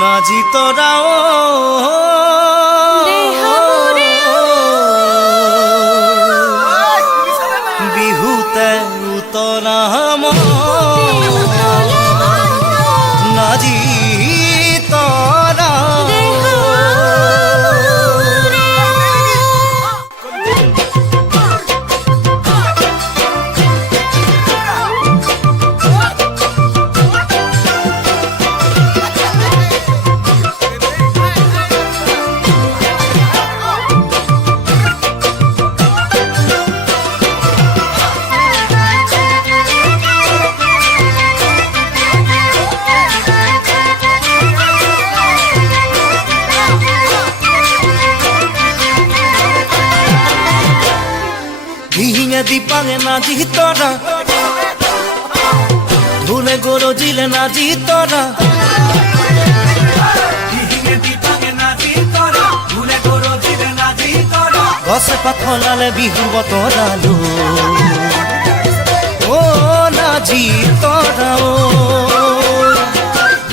নাজি তোরাও বিহুতে উতরাম নাজি তোরা হিঙে দীপাঙে নাজি তোরা ধুলে গরো জিলে নাজি তোরা গছে পাথলালে বিহুর বতরালো ও নাজি তোরা ও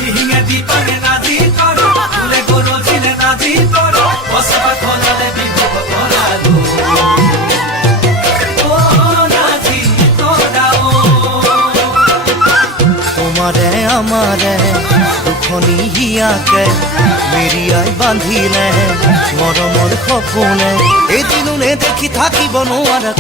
হিঙে দীপাঙে নাজি তোরা ধুলে গরো জিলে নাজি তোরা গছে পাথলালে বিহুর বতরালো তোমারে আমারে দুখনি হিয়াকে মেরিয়াই বান্ধিলে মরমর সপোনে এই দিনুনে দেখি থাকিব নোৱাৰা